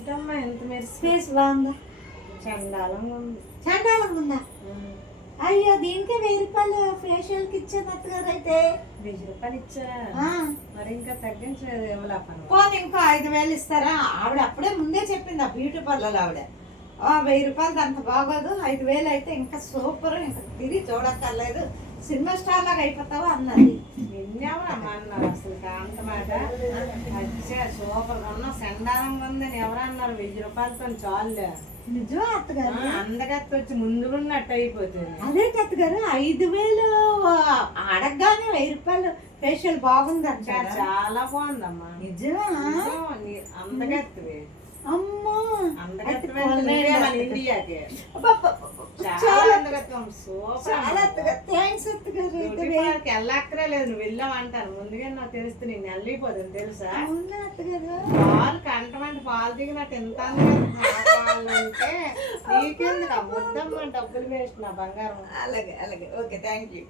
ఏంటమ్మా ఎంత మీరు ఫేస్ బాగుందా? చండాలంగా ఉంది. చండాలంగా ఉందా? అయ్యో దీనికే 1000 రూపాయలు ఫేషియల్కి ఇచ్చాను అత్తగారు. అయితే 1000 రూపాయలు ఇచ్చా మరి ఇంకా తగ్గించలేదు ఇవ్వలేపను. పోనీ ఇంకో 5000 ఇస్తారా? ఆవిడ అప్పుడే ముందే చెప్పింది ఆ బ్యూటీ పార్లర్ ఆవిడ. 1000 రూపాయలకి అంత బాగోదు, 5000 అయితే ఇంకా సూపర్, ఇంకా తిరిగి చూడక్కర్లేదు, సినిమా స్టార్ లాగా అయిపోతావా అన్నది. నిన్నెవరమ్మా అన్నారు అసలు అంత మాట? అచ్చా సూపర్ ఉన్నా చండాలంగా ఉందని ఎవరన్నారు? 1000 రూపాయలతో చాలులే. నిజమా అత్తగారు? అందగత్తి వచ్చి ముందు ఉన్నట్టు అయిపోతుంది. అదే అత్తగారు 5000 అడగగానే 1000 రూపాయలు ఫేషియల్ బాగుందంట. చాలా బాగుందమ్మా. నిజమా? అందగత్తివి. అమ్మో అందగత్తివి ఇండియాకి చాలా అందగత్వం సూపర్. చాలా అత్తగారు థ్యాంక్స్ అత్తగారు. వెళ్ళక్కర్లేదు, నువ్వు వెళ్ళామంటాను ముందుగా నాకు తెలిస్తే నేను వెళ్ళిపోతుంది తెలుసా? అవునా అత్తగారు? పాలు కంటమంటే పాలు దిగినట్టు ఎంత అంటే నీకెందుకు ముద్దమ్మ డబ్బులు వేస్ట్ నా బంగారం. అలాగే అలాగే ఓకే థ్యాంక్ యూ.